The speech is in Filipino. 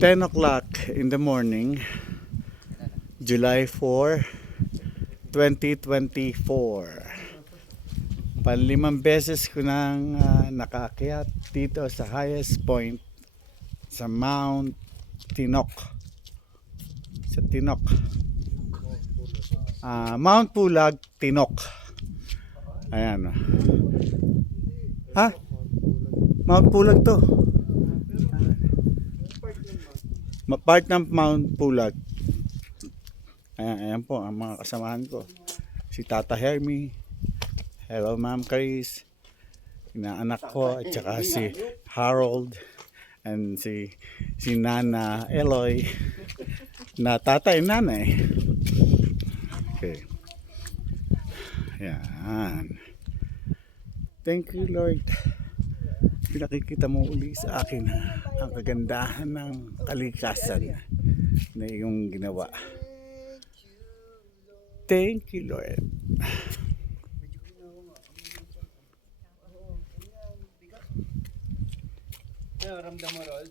10 o'clock in the morning, July 4, 2024. Panlimang beses ko nang nakaakyat dito sa highest point sa Mount Tinok. Sa Tinok. Mount Pulag, Tinok. Ayan. Ha? Mount Pulag to. Part ng Mount Pulag. Ayan po ang mga kasamahan ko. Si Tata Hermie. Hello Ma'am Chris. Inaanak ko at saka si Harold and si Nana Eloy na tatay nanay. Okay. Yan. Thank you Lord. Pinakikita mo uli sa akin ang kagandahan ng kalikasan na iyong ginawa. Thank you Lord. Ramdam mo, Rod?